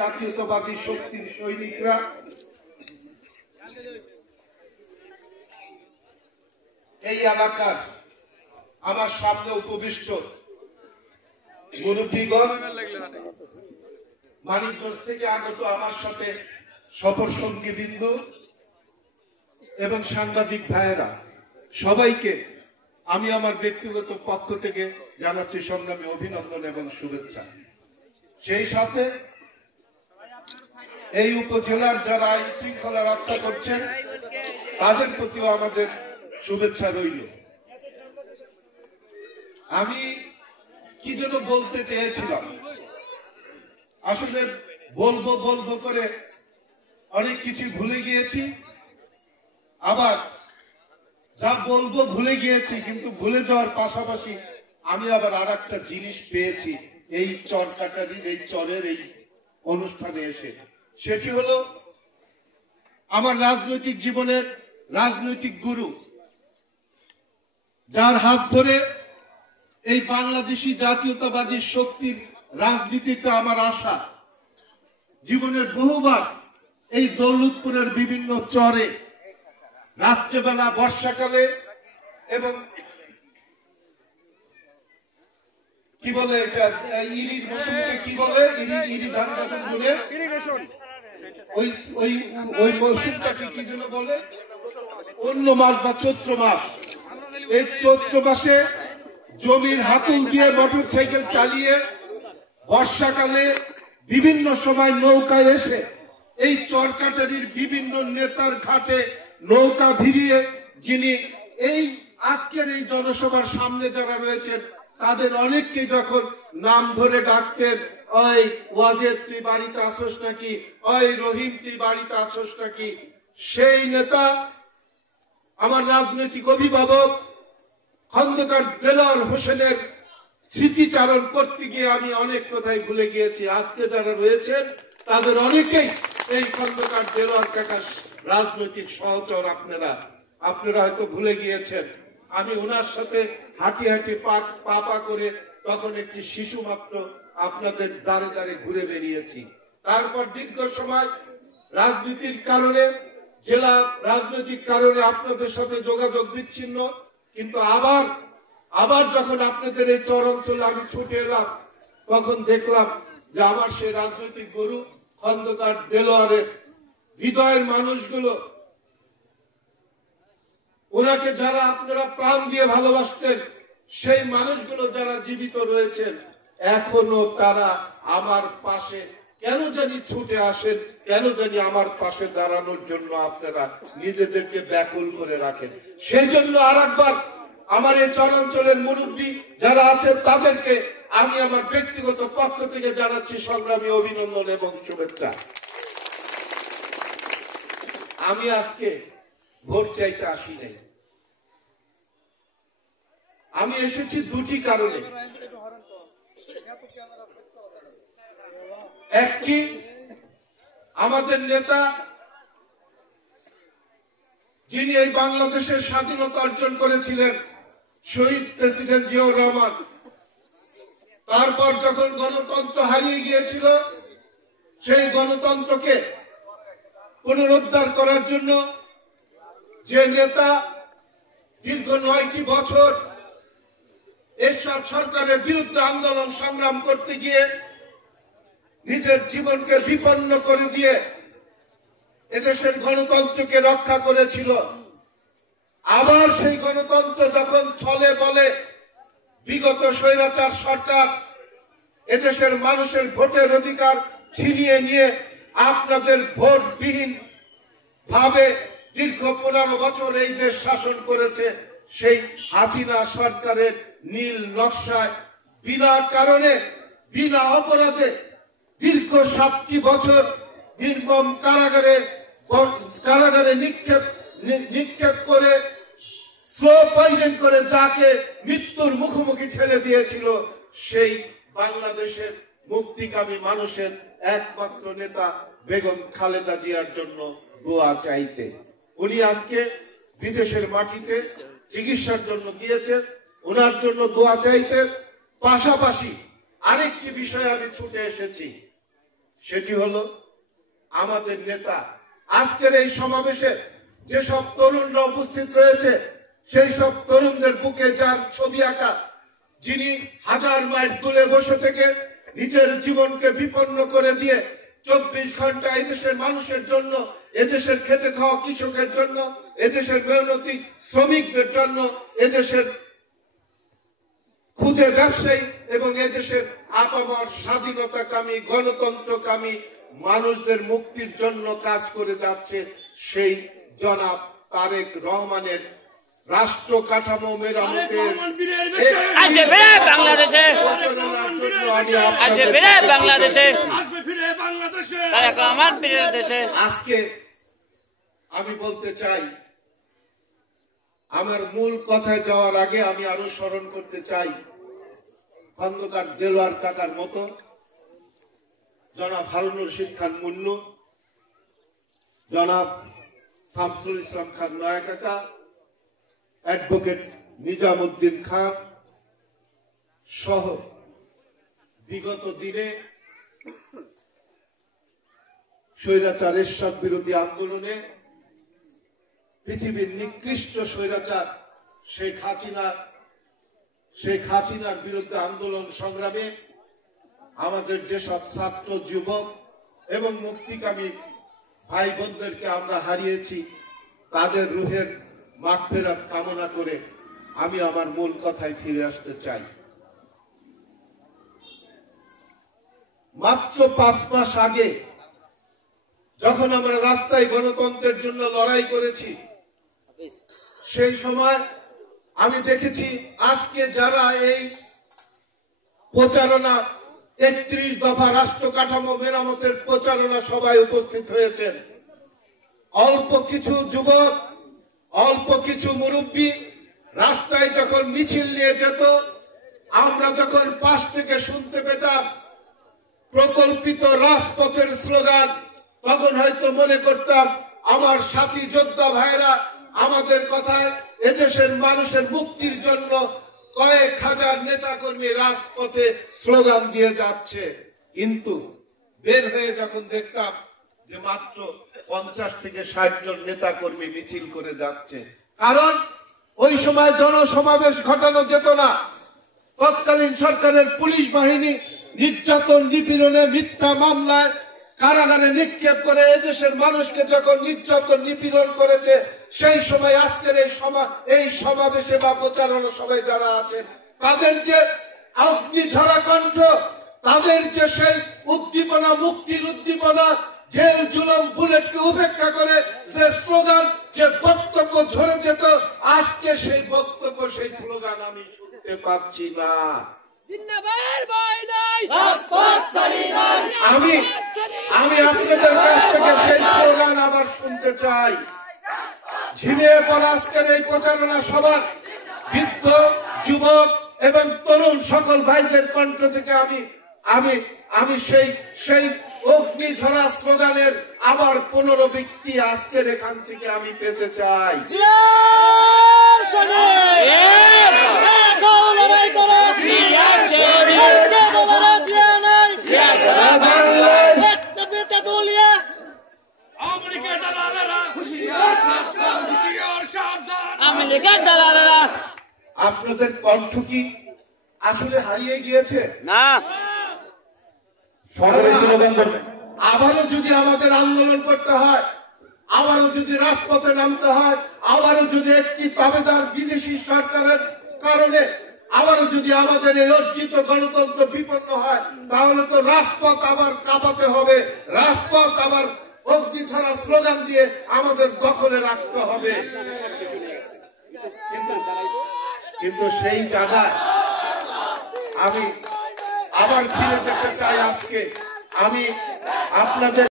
জাতীয়তাবাদী শক্তির সৈনিকরা, এই এলাকার আমার সামনে উপবিষ্ট মুরব্বীগণ, মানিকগঞ্জ থেকে আগত আমার সাথে সফর সঙ্গী বিন্দু এবং সাংবাদিক ভাইয়েরা, সবাইকে আমি আমার ব্যক্তিগত পক্ষ থেকে জানাচ্ছি সংগ্রামী অভিনন্দন এবং শুভেচ্ছা। সেই সাথে এই উপজেলার যারা আইন শৃঙ্খলা রক্ষা করছেন তাদের প্রতিও আমাদের শুভেচ্ছা রইল। আমি কি যেন বলতে চেয়েছিলাম, আসলে বলবো করে অনেক কিছু ভুলে গিয়েছি, আবার যা বলবো ভুলে গিয়েছি, কিন্তু ভুলে যাওয়ার পাশাপাশি আমি আবার আর একটা জিনিস পেয়েছি এই চর কাটারির এই চরের এই অনুষ্ঠানে এসে। সেটি হলো আমার রাজনৈতিক জীবনের রাজনৈতিক গুরু, যার হাত ধরে এই বাংলাদেশি জাতীয়তাবাদী শক্তির রাজনীতিতে আমার আশা। জীবনের বহুবার এই দৌলতপুরের বিভিন্ন চরে রাত্রেবেলা, বর্ষাকালে এবং কি বলে এটা ইরির মৌসুমকে কি বলে, ইরি ধান কাটার বলে ওই মৌসুমটাকে কি যেন বলে, অন্য মাস বা চৈত্র মাস। এই চৈত্র মাসে জমির হাতুল দিয়ে মোটর সাইকেল চালিয়ে বর্ষাকালে বিভিন্ন সময় নৌকায় এসে এই চরকাটারির বিভিন্ন নেতার ঘাটে নৌকা ভিড়িয়ে, যিনি এই আজকের এই জনসভার সামনে যারা রয়েছেন তাদের অনেককে যখন নাম ধরে ডাকতেন, ওই ওয়াজেদ তুই বাড়িতে আসোস নাকি, ওই রহিম তুই বাড়িতে আসোস নাকি, সেই নেতা আমার রাজনৈতিক অভিভাবক খন্দকার দেলোয়ার হোসেনের স্মৃতিচারণ করতে গিয়ে আমি অনেক কথাই ভুলে গিয়েছি। আজকে যারা রয়েছেন তাদের অনেকেই এই খন্দকার দেলোয়ার কাকার রাজনৈতিক সহচর। আপনারা হয়তো ভুলে গিয়েছেন। আমি ওনার সাথে হাঁটি হাঁটি পা করে তখন একটি শিশু মাত্র আপনাদের দাঁড়ে দাঁড়ে ঘুরে বেরিয়েছি। তারপর দীর্ঘ সময় রাজনীতির কারণে, জেলা রাজনৈতিক কারণে আপনাদের সাথে যোগাযোগ বিচ্ছিন্ন, কিন্তু আবার যখন আপনাদের এই চর অঞ্চলে আমি ছুটে এলাম তখন দেখলাম যে আমার সেই রাজনৈতিক গুরু খন্দকার দেলোয়ারের হৃদয়ের মানুষগুলো, ওনাকে যারা আপনারা প্রাণ দিয়ে ভালোবাসতেন, সেই মানুষগুলো যারা জীবিত রয়েছেন এখনো তারা আমার পাশে কেন জানি ছুটে আসেন, কেন জানি আমার পাশে দাঁড়ানোর জন্য আপনারা নিজেদেরকে ব্যাকুল করে রাখেন। সেই জন্য আর একবার আমার এই চরাঞ্চলের মুরব্বী যারা আছেন তাদেরকে আমি আমার ব্যক্তিগত পক্ষ থেকে জানাচ্ছি সংগ্রামী অভিনন্দন এবং শুভেচ্ছা। আমি আজকে ভোট চাইতে আসি নাই, আমি এসেছি দুটি কারণে। একটি, আমাদের নেতা যিনি এই বাংলাদেশের স্বাধীনতা অর্জন করেছিলেন, শহীদ প্রেসিডেন্ট জিয়াউর রহমান, তারপর যখন গণতন্ত্র হারিয়ে গিয়েছিল সেই গণতন্ত্রকে পুনরুদ্ধার করার জন্য যে নেতা দীর্ঘ 9টি বছর এরশাদ সরকারের বিরুদ্ধে আন্দোলন সংগ্রাম করতে গিয়ে নিজের জীবনকে বিপন্ন করে দিয়ে এদেশের গণতন্ত্রকে রক্ষা করেছিল, আবার সেই গণতন্ত্র যখন ছলে বলে বিগত স্বৈরাচার সরকার এদেশের মানুষের ভোটের অধিকার ছিনিয়ে নিয়ে আপনাদের ভোটবিহীন ভাবে দীর্ঘ 15 বছর এই দেশ শাসন করেছে, সেই হাসিনা সরকারের নীল নকশায় বিনা কারণে বিনা অপরাধে দীর্ঘ 7টি বছর নির্মম কারাগারে নিক্ষেপ করে স্লো পয়জন করে যাকে মৃত্যুর মুখোমুখি ঠেলে দিয়েছিল, সেই বাংলাদেশের মুক্তিকামী মানুষের একমাত্র নেতা বেগম খালেদা জিয়ার জন্য দোয়া চাইতে উনি আজকে বিদেশের মাটিতে চিকিৎসার জন্য গিয়েছেন। ওনার জন্য দোয়া চাইতে পাশাপাশি আরেকটি বিষয় আমি ছুটে এসেছি, সেটি হলো আমাদের নেতা। আজকের এই সমাবেশে যেসব তরুণরা উপস্থিত রয়েছে সেই সব তরুণদের বুকে যার ছবি আঁকা, যিনি 1000 মাইল দূরে বসে থেকে নিজের জীবনকে বিপন্ন করে দিয়ে 24 ঘন্টা এদেশের মানুষের জন্য, এদেশের খেটে খাওয়া কৃষকের জন্য, এদেশের মেহনতি শ্রমিকদের জন্য, এদেশের ক্ষুদে ব্যবসায়ী এবং এদেশের আপামর স্বাধীনতাকামী গণতন্ত্রকামী মানুষদের মুক্তির জন্য কাজ করে যাচ্ছে সেই জনাব তারেক রহমানের রাষ্ট্র কাঠামো মেরামতের আজকে আমি বলতে চাই, আমার মূল কথায় যাওয়ার আগে আমি আরো স্মরণ করতে চাই খন্দকার দেলোয়ার কাকার মতো, জনাব হারুন রশিদ খান মুন্নু, জনাব শামসুল ইসলাম খান নয়া কাকা, অ্যাডভোকেট নিজামুদ্দিন খান সহ বিগত দিনে স্বৈরাচার এরশাদ বিরোধী আন্দোলনে পৃথিবীর নিকৃষ্ট স্বৈরাচার শেখ হাসিনার বিরুদ্ধে আন্দোলন সংগ্রামে আমাদের যেসব ছাত্র যুবক এবং মুক্তিকামী ভাই বোনদেরকে আমরা হারিয়েছি, তাদের রুহের মাগফিরাত কামনা করে আমি আমার মূল কথায় ফিরে আসতে চাই। মাত্র 5 মাস আগে যখন আমরা রাস্তায় গণতন্ত্রের জন্য লড়াই করেছি, সেই সময় আমি দেখেছি আজকে যারা এই প্রচারণা 31 দফা রাষ্ট্র কাঠামো মেরামতের প্রচারণা সভায় উপস্থিত হয়েছেন, অল্প কিছু যুবক, অল্প কিছু মুরব্বী রাস্তায় যখন মিছিল নিয়ে যেত, আমরা যখন পাশ থেকে শুনতে পেতাম প্রকল্পিত রাজপথের স্লোগান, তখন হয়তো মনে করতাম আমার সাথী যোদ্ধা ভাইরা আমাদের কথায় এদেশের মানুষের মুক্তির জন্য কয়েক হাজার নেতা কর্মী রাজপথে স্লোগান দিয়ে যাচ্ছে। কিন্তু বের হয়ে যখন দেখতাম যে মাত্র 50 থেকে 60 জন নেতা কর্মী মিছিল করে যাচ্ছে, কারণ ওই সময় জনসমাবেশ ঘটানো যেত না। তৎকালীন সরকারের পুলিশ বাহিনী নির্যাতন নিপীড়নে মিথ্যা মামলায় কারাগারে নিক্ষেপ করে এদেশের মানুষকে যখন নির্যাতন নিপীড়ন করেছে, সেই সময় আজকের এই সমাবেশে বা প্রচারণা সবাই যারা আছেন, তাদের যে অগ্নিঝরা কণ্ঠ, তাদের যে সেই উদ্দীপনা, মুক্তির উদ্দীপনা, জেল জুলুম বুলেটকে উপেক্ষা করে যে স্লোগান, যে বক্তব্য ঝরে যেত, আজকে সেই বক্তব্য, সেই স্লোগান আমি শুনতে পাচ্ছি না। আমি আপনাদের কাছ থেকে সেই স্লোগান আবার শুনতে চাই। ঝিমিয়ে পড়া আজকের এই প্রচারণা সভার বৃদ্ধ, যুবক এবং তরুণ সকল ভাইদের কণ্ঠ থেকে আমি সেই অগ্নিঝরা স্লোগানের আবার পুনরাবৃত্তি আজকের এখান থেকে আমি পেতে চাই। আপনাদের কণ্ঠ কি আসলে হারিয়ে গিয়েছে? না। আবারও যদি আমাদের আন্দোলন করতে হয়, আবারও যদি রাজপথে নামতে হয়, আবারও যদি একটি দাবেদার বিদেশি সরকারের কারণে আবারও যদি আমাদের এই অর্জিত গণতন্ত্র বিপন্ন হয়, তাহলে তো রাজপথ আবার কাঁপাতে হবে, রাজপথ আবার অগ্নিঝরা স্লোগান দিয়ে আমাদের দখলে রাখতে হবে। কিন্তু সেই জায়গায় আমি আবার ফিরে যেতে চাই। আজকে আমি আপনাদের